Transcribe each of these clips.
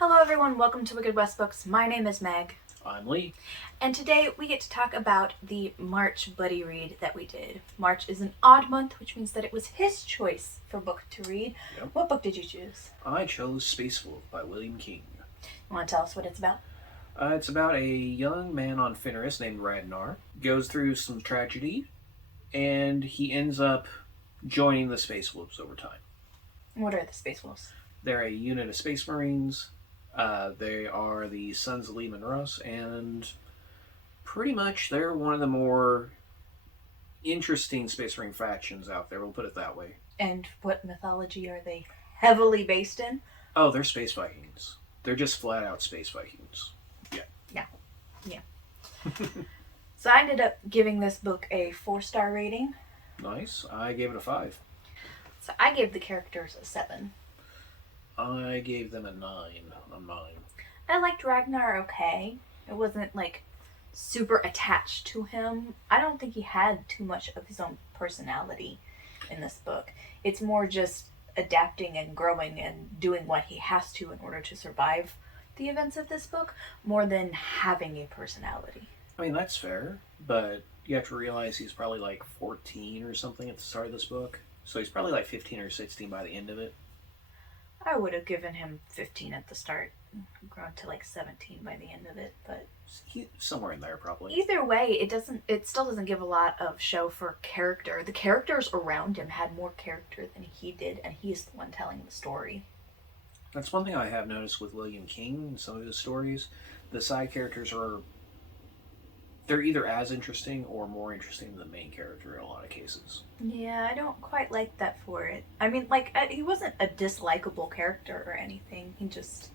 Hello everyone, welcome to Wicked West Books. My name is Meg. I'm Lee. And today we get to talk about the March buddy read that we did. March is an odd month, which means that it was his choice for book to read. Yep. What book did you choose? I chose Space Wolf by William King. You want to tell us what it's about? It's about a young man on Fenris named Ragnar. Goes through some tragedy, and he ends up joining the Space Wolves over time. What are the Space Wolves? They're a unit of Space Marines. They are the sons of Lehman Russ, and pretty much they're one of the more interesting Space Marine factions out there, we'll put it that way. And what mythology are they heavily based in? Oh, they're Space Vikings. They're just flat out Space Vikings. Yeah. So I ended up giving this book a 4-star rating. Nice. I gave it a 5. So I gave the characters a 7. I gave them a 9 on mine. I liked Ragnar okay. It wasn't like super attached to him. I don't think he had too much of his own personality in this book. It's more just adapting and growing and doing what he has to in order to survive the events of this book, more than having a personality. I mean, that's fair, but you have to realize he's probably like 14 or something at the start of this book. So he's probably like 15 or 16 by the end of it. I would have given him 15 at the start, grown to like 17 by the end of it, but He's somewhere in there, probably. either way, it still doesn't give a lot of show for character. The characters around him had more character than he did, and he's the one telling the story. That's one thing I have noticed with William King and some of his stories. The side characters they're either as interesting or more interesting than the main character in a lot of cases. Yeah, I don't quite like that for it. I mean, he wasn't a dislikable character or anything. He just...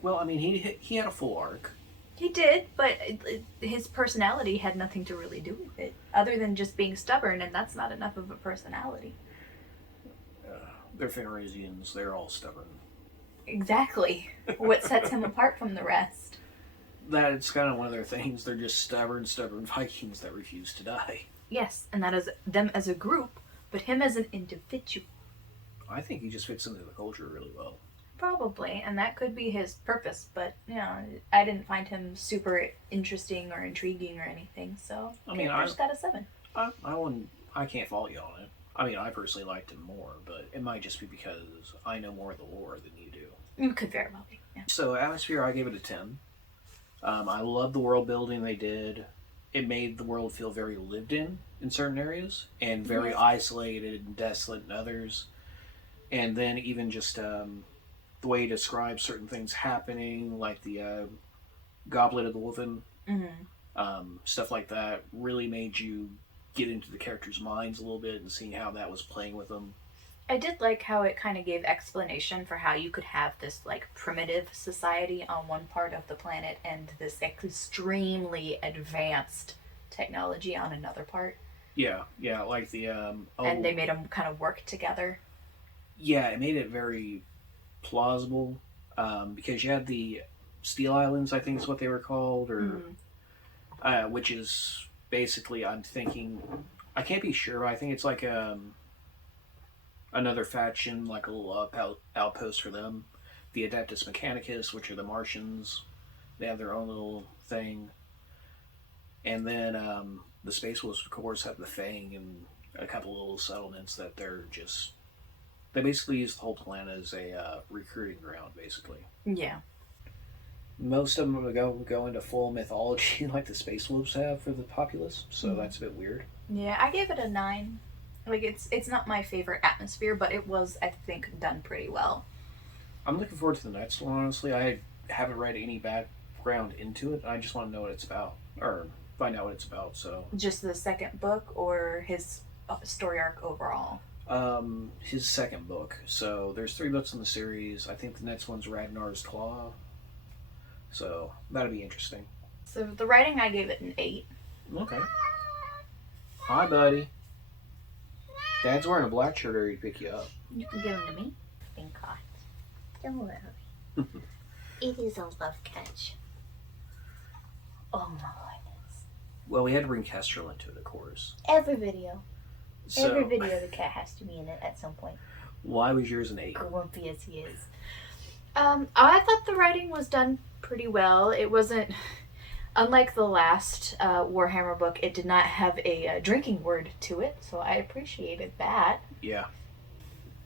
Well, I mean, he had a full arc. He did, but his personality had nothing to really do with it, other than just being stubborn, and that's not enough of a personality. They're Fenrisians. They're all stubborn. Exactly. What sets him apart from the rest. That's kind of one of their things. They're just stubborn Vikings that refuse to die. Yes, and that is them as a group, but him as an individual. I think he just fits into the culture really well. Probably, and that could be his purpose, but, I didn't find him super interesting or intriguing or anything, so I mean, just got a 7. I can't fault you on it. I mean, I personally liked him more, but it might just be because I know more of the lore than you do. It could very well be, yeah. So, Atmosphere, I gave it a 10. I love the world building they did. It made the world feel very lived in certain areas, and very isolated and desolate in others. And then even just the way he describes certain things happening, like the Goblet of the Wolfen, stuff like that, really made you get into the characters' minds a little bit and see how that was playing with them. I did like how it kind of gave explanation for how you could have this like primitive society on one part of the planet and this extremely advanced technology on another part. Yeah, like the and they made them kind of work together. Yeah, it made it very plausible because you had the Steel Islands, I think is what they were called, or which is basically, I'm thinking, I can't be sure, but I think it's like another faction, like a little outpost for them. The Adeptus Mechanicus, which are the Martians, they have their own little thing. And then the Space Wolves, of course, have the Fang and a couple little settlements that they basically use the whole planet as a recruiting ground, basically. Yeah. Most of them would go into full mythology like the Space Wolves have for the populace, so that's a bit weird. Yeah, I gave it a 9. Like, it's not my favorite atmosphere, but it was, I think, done pretty well. I'm looking forward to the next one, honestly. I haven't read any background into it. I just want to know what it's about, or find out what it's about, so... Just the second book, or his story arc overall? His second book. So, there's 3 books in the series. I think the next one's Ragnar's Claw. So, that'll be interesting. So, the writing, I gave it an 8. Okay. Hi, buddy. Dad's wearing a black shirt or he'd pick you up. You can give him to me. Been caught. Don't worry. It is a love catch. Oh my goodness. Well, we had to bring Kestrel into it, of course. Every video. So, Every video the cat has to be in it at some point. Why was yours an 8? Grumpy as he is. I thought the writing was done pretty well. It wasn't, unlike the last Warhammer book, it did not have a drinking word to it, so I appreciated that. Yeah.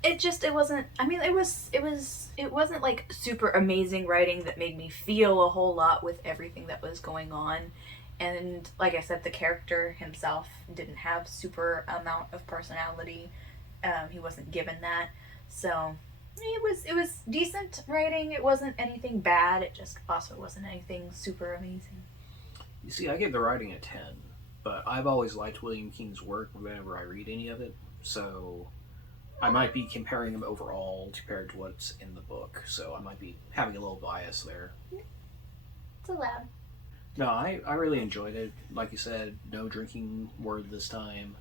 It wasn't, I mean, it wasn't like super amazing writing that made me feel a whole lot with everything that was going on. And like I said, the character himself didn't have super amount of personality. He wasn't given that. So it was decent writing. It wasn't anything bad. It just also wasn't anything super amazing. You see, I give the writing a 10, but I've always liked William King's work whenever I read any of it, so I might be comparing him overall compared to what's in the book, so I might be having a little bias there. It's allowed. No, I really enjoyed it. Like you said, no drinking word this time.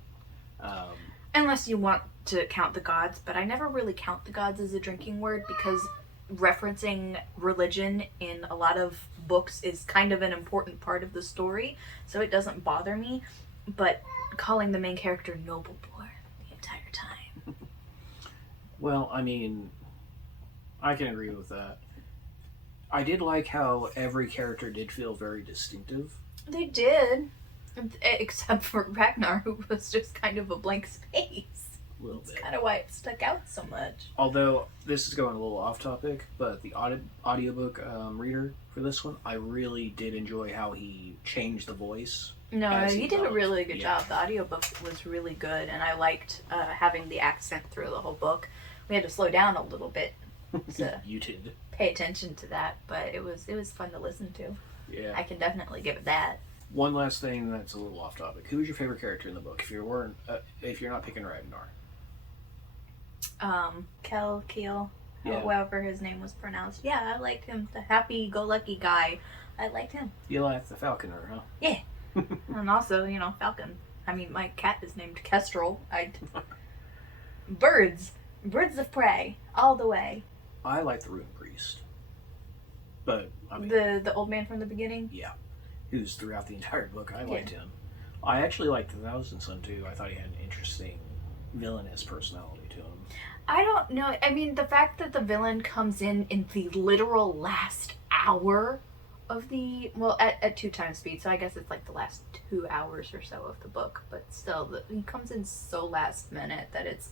Unless you want to count the gods, but I never really count the gods as a drinking word because referencing religion in a lot of books is kind of an important part of the story, so it doesn't bother me. But calling the main character Nobleborn the entire time. Well, I mean, I can agree with that. I did like how every character did feel very distinctive. They did. Except for Ragnar, who was just kind of a blank space. A little That's bit. kind of why it stuck out so much. Although, this is going a little off topic, but the audiobook reader for this one, I really did enjoy how he changed the voice. No, As he he did a talked. really good Yeah. job. The audiobook was really good, and I liked having the accent through the whole book. We had to slow down a little bit to You did. pay attention to that, but it was fun to listen to. Yeah. I can definitely give it that. One last thing that's a little off topic. Who was your favorite character in the book? If you're not picking Ragnar. Keel, Yeah. however his name was pronounced. Yeah, I liked him. The happy-go-lucky guy. I liked him. You like the Falconer, huh? Yeah. And also, Falcon. I mean, my cat is named Kestrel. Birds of prey, all the way. I like the Rune Priest. But, I mean, The old man from the beginning. yeah. Who's throughout the entire book. I liked him. I actually liked the Thousand Son, too. I thought he had an interesting villainous personality to him. I don't know. I mean, the fact that the villain comes in the literal last hour of the, well, at 2x speed, so I guess it's like the last 2 hours or so of the book, but still, he comes in so last minute that it's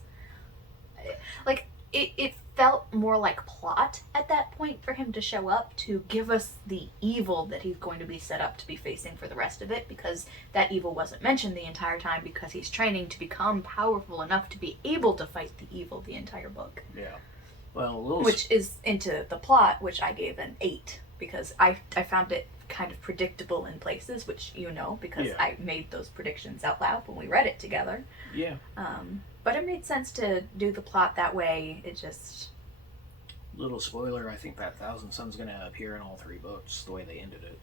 like it felt more like plot at that point for him to show up to give us the evil that he's going to be set up to be facing for the rest of it, because that evil wasn't mentioned the entire time because he's training to become powerful enough to be able to fight the evil the entire book. Yeah. Well, a little... Which is into the plot, which I gave an 8 because I found it kind of predictable in places, which because Yeah. I made those predictions out loud when we read it together. Yeah. But it made sense to do the plot that way. It just... Little spoiler, I think that Thousand Son's going to appear in all 3 books, the way they ended it.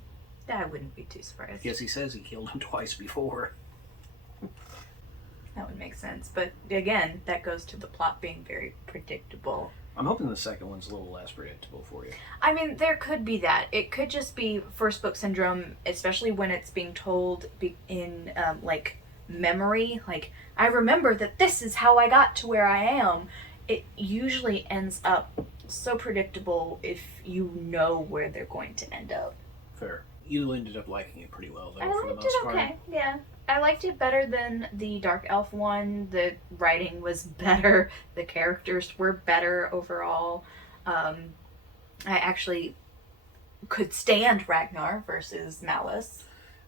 I wouldn't be too surprised. Yes, he says he killed him twice before. That would make sense. But again, that goes to the plot being very predictable. I'm hoping the second one's a little less predictable for you. I mean, there could be that. It could just be first book syndrome, especially when it's being told in, memory. Like, I remember that this is how I got to where I am. It usually ends up so predictable if you know where they're going to end up. Fair. You ended up liking it pretty well, though, I for the liked most it part. okay, yeah. I liked it better than the Dark Elf one. The writing was better. The characters were better overall. I actually could stand Ragnar versus Malice.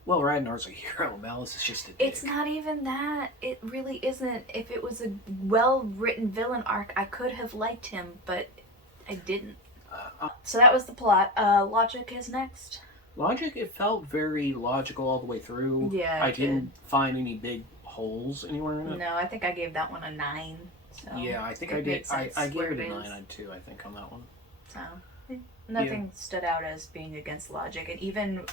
Well, Ragnar's a hero. Malice is just a dick. It's not even that. It really isn't. If it was a well-written villain arc, I could have liked him, but I didn't. So that was the plot. Logic is next. Logic, it felt very logical all the way through. Yeah, I it didn't find any big holes anywhere in it. No, I think I gave that one a 9. So Yeah, I think it I made did. sense I gave where it a is. 9 too, I think, on that one. So nothing stood out as being against logic, and even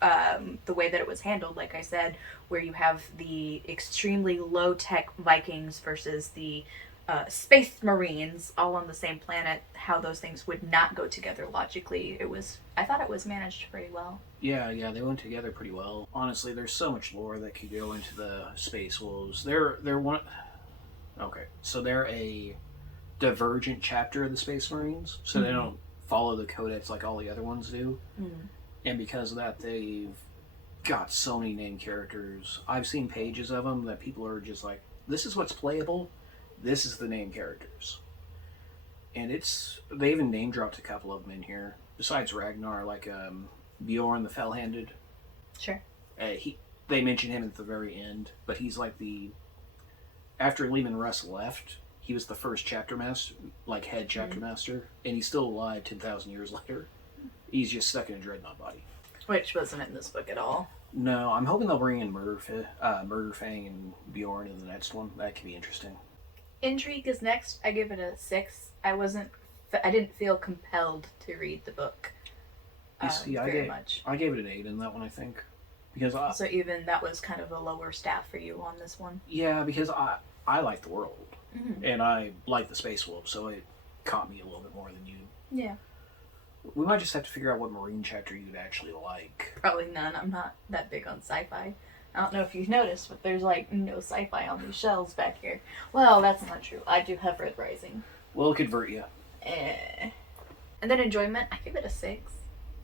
the way that it was handled, like I said, where you have the extremely low-tech Vikings versus the space marines all on the same planet, how those things would not go together logically. I thought it was managed pretty well. Yeah, they went together pretty well. Honestly, there's so much lore that could go into the Space Wolves. They're one... Okay, so they're a divergent chapter of the Space Marines, so they don't follow the codex like all the other ones do. Mm. And because of that, they've got so many named characters. I've seen pages of them that people are just like, this is what's playable, this is the named characters. And they even name dropped a couple of them in here, besides Ragnar, like Bjorn the Fell-Handed. Sure. They mention him at the very end, but he's like after Lehman Russ left, he was the first chapter master, like head chapter master, and he's still alive 10,000 years later. He's just stuck in a dreadnought body. Which wasn't in this book at all. No, I'm hoping they'll bring in Murderfang and Bjorn in the next one. That could be interesting. Intrigue is next. I give it a 6. I didn't feel compelled to read the book. Very much. I gave it an 8 in that one, I think. Because so even that was kind of a lower stat for you on this one? Yeah, because I like the world. Mm-hmm. And I like the Space Wolves, so it caught me a little bit more than you. Yeah. We might just have to figure out what Marine chapter you'd actually like. Probably none. I'm not that big on sci-fi. I don't know if you've noticed, but there's like no sci-fi on these shelves back here. Well, that's not true. I do have Red Rising. We'll convert you. And then enjoyment, I give it a 6.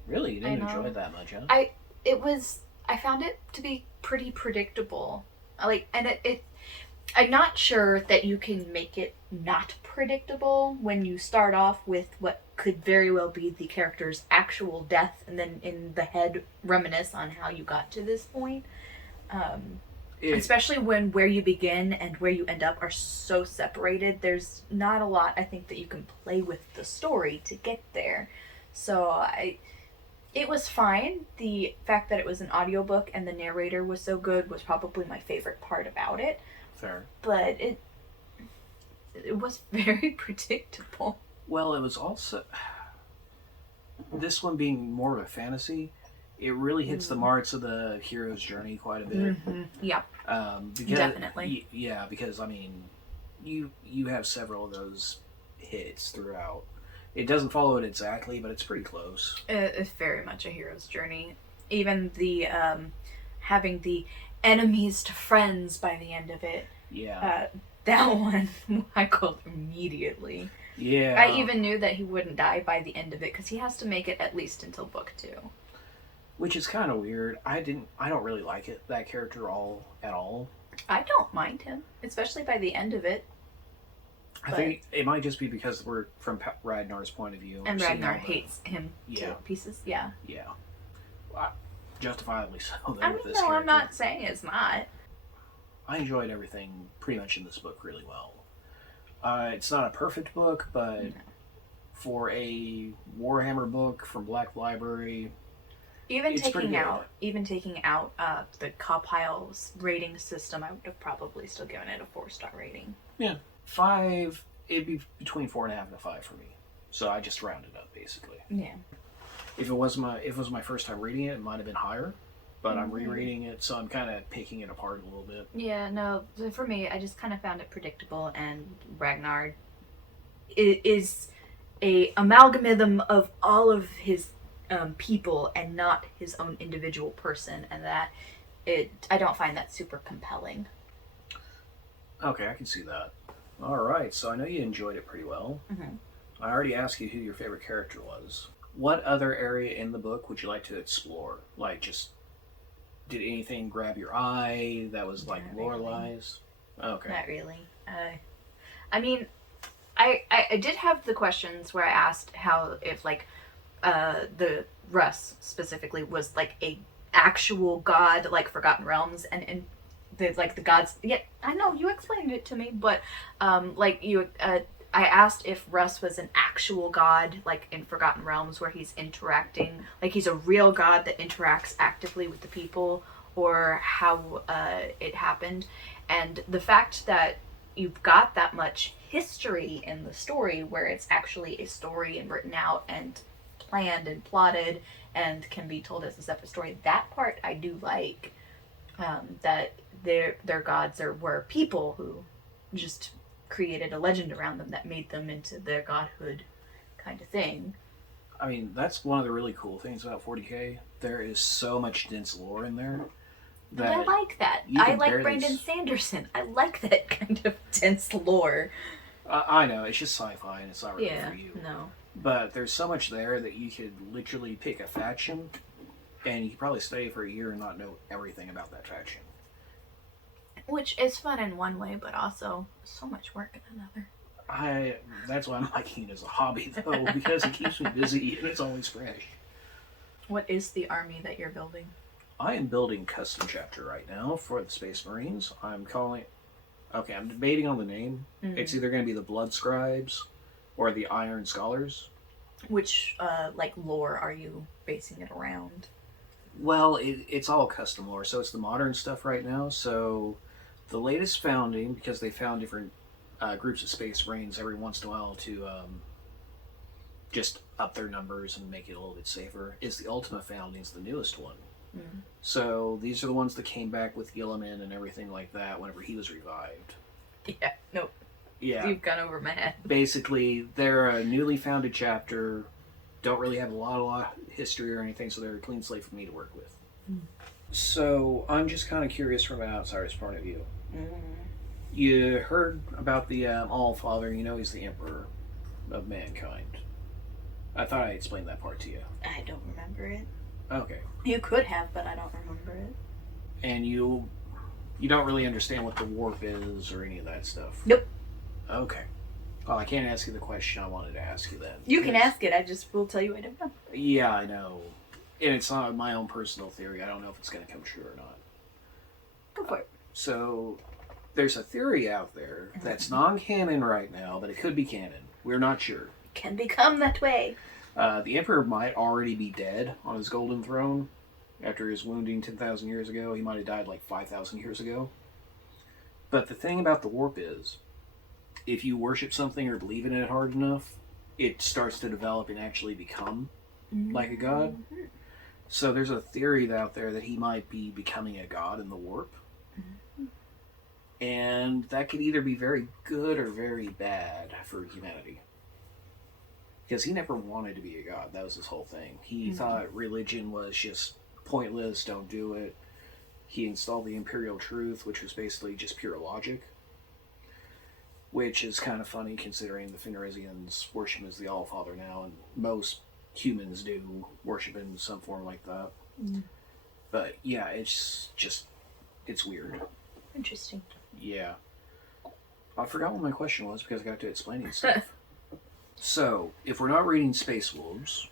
Really? You didn't enjoy it that much, huh? I found it to be pretty predictable. I'm not sure that you can make it not predictable when you start off with what could very well be the character's actual death, and then in the head reminisce on how you got to this point. Especially when where you begin and where you end up are so separated. There's not a lot, I think, that you can play with the story to get there. So it was fine. The fact that it was an audiobook and the narrator was so good was probably my favorite part about it. Fair. But it was very predictable. Well, it was also... This one being more of a fantasy, it really hits the marks of the hero's journey quite a bit. Mm-hmm. Yeah. Definitely. Yeah, because, I mean, you have several of those hits throughout. It doesn't follow it exactly, but it's pretty close. It's very much a hero's journey. Even the having the enemies to friends by the end of it. Yeah. That one I called immediately. Yeah. I even knew that he wouldn't die by the end of it because he has to make it at least until book 2. Which is kind of weird. I don't really like that character at all. I don't mind him, especially by the end of it. I think it might just be because we're from Ragnar's point of view. And Ragnar hates him to pieces. Yeah. Yeah. Well, justifiably so. I mean, no, I'm not saying it's not. I enjoyed everything pretty much in this book really well. It's not a perfect book, but for a Warhammer book from Black Library, even taking out the CAWPILE's rating system, I would have probably still given it a 4-star rating. Yeah. 5, it'd be between 4.5 and a 5 for me. So I just rounded up basically. Yeah. If it was my first time reading it, it might have been higher, but I'm rereading it, so I'm kind of picking it apart a little bit. Yeah, no, for me, I just kind of found it predictable, and Ragnar is a amalgamism of all of his people and not his own individual person, and that I don't find that super compelling. Okay, I can see that. All right, so I know you enjoyed it pretty well. Mm-hmm. I already asked you who your favorite character was. What other area in the book would you like to explore? Like, just did anything grab your eye that was like lore-wise? Okay. Not really. I mean, I did have the questions where I asked if the Russ specifically was like a actual god like Forgotten Realms and the gods. Yeah, I know you explained it to me, but I asked if Russ was an actual god like in Forgotten Realms where he's interacting, like he's a real god that interacts actively with the people, or how it happened. And the fact that you've got that much history in the story where it's actually a story and written out and planned and plotted and can be told as a separate story, that part I do like. That their gods were people who just created a legend around them that made them into their godhood kind of thing. I mean, that's one of the really cool things about 40K. There is so much dense lore in there. That I like that. I like Brandon Sanderson. I like that kind of dense lore. I know, it's just sci-fi and it's not really for you. No. But there's so much there that you could literally pick a faction, and you could probably stay for a year and not know everything about that faction. Which is fun in one way, but also so much work in another. That's why I'm liking it as a hobby, though, because it keeps me busy and it's always fresh. What is the army that you're building? I am building custom chapter right now for the Space Marines. I'm debating on the name. Mm. It's either going to be the Blood Scribes or the Iron Scholars. Which, lore are you basing it around? Well, it's all custom lore, so it's the modern stuff right now. So the latest founding, because they found different groups of Space Marines every once in a while to just up their numbers and make it a little bit safer, is the Ultima Founding's the newest one. Mm. So these are the ones that came back with Gilliman and everything like that whenever he was revived. Yeah, nope. Yeah. You've gone over my head. Basically, they're a newly founded chapter, don't really have a lot of history or anything, so they're a clean slate for me to work with. Mm. So I'm just kind of curious from an outsider's point of view. Mm. You heard about the All-Father, he's the Emperor of mankind. I thought I explained that part to you. I don't remember it. Okay. You could have, but I don't remember it. And you don't really understand what the warp is or any of that stuff? Nope. Okay. Well, I can't ask you the question I wanted to ask you then. You can ask it, I just will tell you I don't know. Yeah, I know. And it's not my own personal theory. I don't know if it's going to come true or not. Go for it. So, there's a theory out there that's non-canon right now, but it could be canon. We're not sure. Can become that way. The Emperor might already be dead on his golden throne after his wounding 10,000 years ago. He might have died like 5,000 years ago. But the thing about the warp is, if you worship something or believe in it hard enough, it starts to develop and actually become like a god. Mm-hmm. So there's a theory out there that he might be becoming a god in the warp. Mm-hmm. And that could either be very good or very bad for humanity. Because he never wanted to be a god. That was his whole thing. He thought religion was just pointless, don't do it. He installed the imperial truth, which was basically just pure logic. Which is kind of funny considering the Fenrisians worship him as the All-Father now, and most humans do worship him in some form like that. Mm. But yeah, it's weird. Interesting. Yeah. I forgot what my question was because I got to explaining stuff. So, if we're not reading Space Wolves,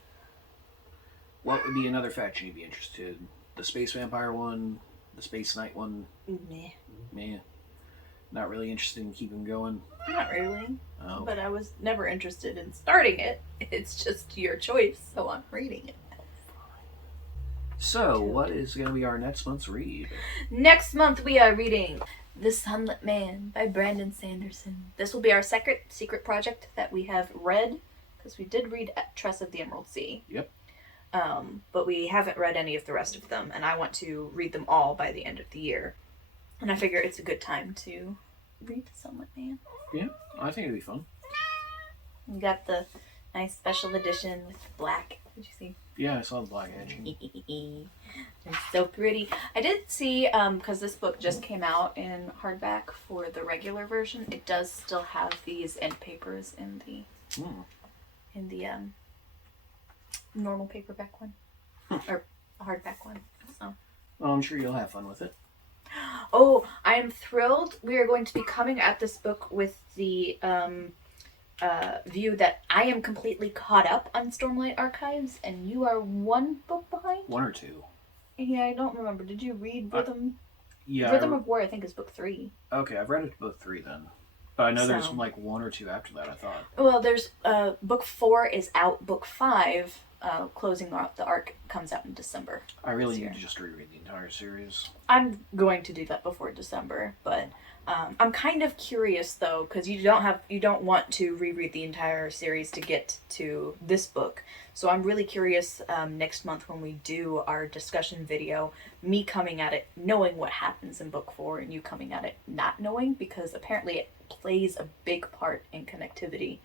what would be another faction you'd be interested in? The Space Vampire one? The Space Knight one? Meh. Meh. Not really interested in keeping going? Not really. Oh. But I was never interested in starting it. It's just your choice, so I'm reading it. So, what is going to be our next month's read? Next month we are reading The Sunlit Man by Brandon Sanderson. This will be our second secret project that we have read, because we did read Tress of the Emerald Sea. Yep. But we haven't read any of the rest of them, and I want to read them all by the end of the year. And I figure it's a good time to read The Sunlit Man. Yeah, I think it'd be fun. We got the nice special edition with black. Did you see? Yeah, I saw the black edging. It's so pretty. I did see, because this book just came out in hardback for the regular version, it does still have these end papers in the normal paperback one. Or hardback one. So. Well, I'm sure you'll have fun with it. Oh, I am thrilled. We are going to be coming at this book with the view that I am completely caught up on Stormlight Archives, and you are one book behind? One or two. Yeah, I don't remember. Did you read Rhythm? Yeah. Rhythm of War, I think, is book 3. Okay, I've read it book 3 then. But I know there's like 1 or 2 after that, I thought. Well, there's book 4 is out. Book 5, closing out the arc, comes out in December. I really need to just reread the entire series. I'm going to do that before December, but I'm kind of curious though, because you don't want to reread the entire series to get to this book. So I'm really curious next month when we do our discussion video, me coming at it knowing what happens in book 4 and you coming at it not knowing, because apparently it plays a big part in connectivity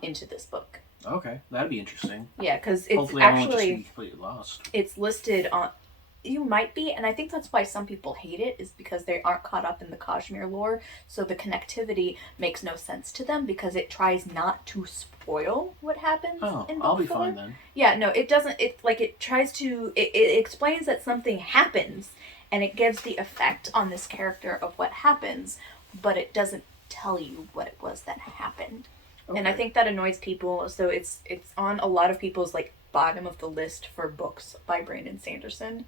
into this book. Okay, that'd be interesting. Yeah, because it's hopefully I won't just actually be completely lost. it's listed You might be, and I think that's why some people hate it, is because they aren't caught up in the Kashmir lore, so the connectivity makes no sense to them because it tries not to spoil what happens in book I'll be 4. fine then. Yeah, no, it doesn't. It's like it tries to. It explains that something happens, and it gives the effect on this character of what happens, but it doesn't tell you what it was that happened. Okay. And I think that annoys people. So it's on a lot of people's like bottom of the list for books by Brandon Sanderson,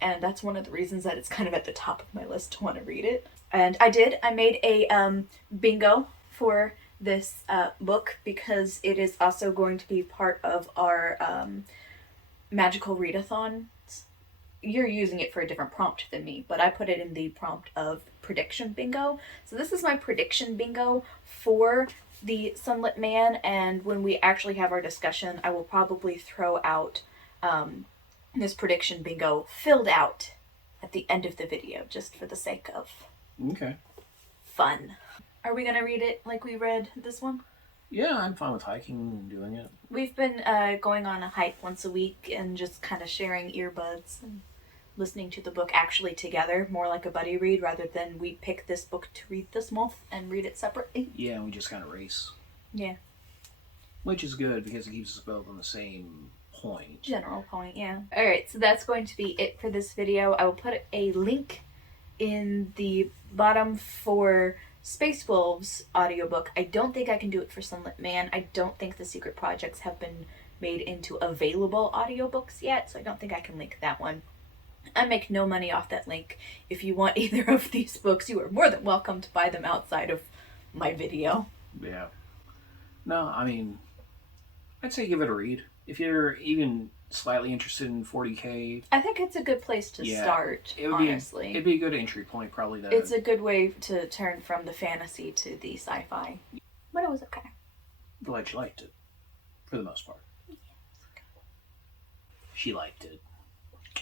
and that's one of the reasons that it's kind of at the top of my list to want to read it. And I made a bingo for this book because it is also going to be part of our magical readathon. You're using it for a different prompt than me, but I put it in the prompt of prediction bingo. So this is my prediction bingo for the Sunlit Man, and when we actually have our discussion, I will probably throw out this prediction bingo filled out at the end of the video, just for the sake of fun. Are we going to read it like we read this one? Yeah, I'm fine with hiking and doing it. We've been going on a hike once a week and just kind of sharing earbuds and listening to the book actually together, more like a buddy read rather than we pick this book to read this month and read it separately. Yeah, and we just kind of race. Yeah. Which is good because it keeps us both on the same point. General point, yeah. Alright, so that's going to be it for this video. I will put a link in the bottom for Space Wolves audiobook. I don't think I can do it for Sunlit Man. I don't think the secret projects have been made into available audiobooks yet, so I don't think I can link that one. I make no money off that link. If you want either of these books, you are more than welcome to buy them outside of my video. Yeah. No, I mean, I'd say give it a read. If you're even slightly interested in 40K. I think it's a good place to start, honestly. It'd be a good entry point, probably. It's a good way to turn from the fantasy to the sci-fi. But it was okay. Glad you liked it, for the most part. Yeah, she liked it.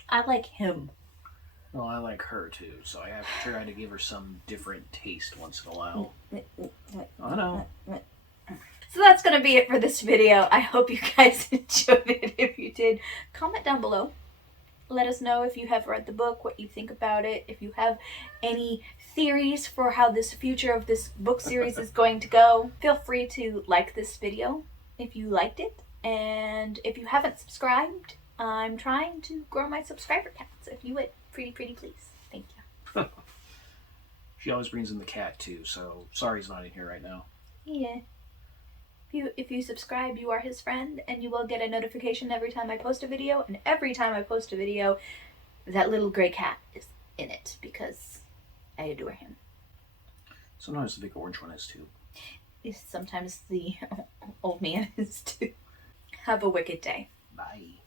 I like him. Well, I like her too, so I have to try to give her some different taste once in a while. I know. So that's going to be it for this video. I hope you guys enjoyed it. If you did, comment down below. Let us know if you have read the book, what you think about it. If you have any theories for how this future of this book series is going to go, feel free to like this video if you liked it. And if you haven't subscribed, I'm trying to grow my subscriber count. So if you would, pretty please. Thank you. She always brings in the cat too, so sorry he's not in here right now. Yeah. If you subscribe, you are his friend, and you will get a notification every time I post a video, and every time I post a video, that little gray cat is in it, because I adore him. Sometimes the big orange one is too. Sometimes the old man is too. Have a wicked day. Bye.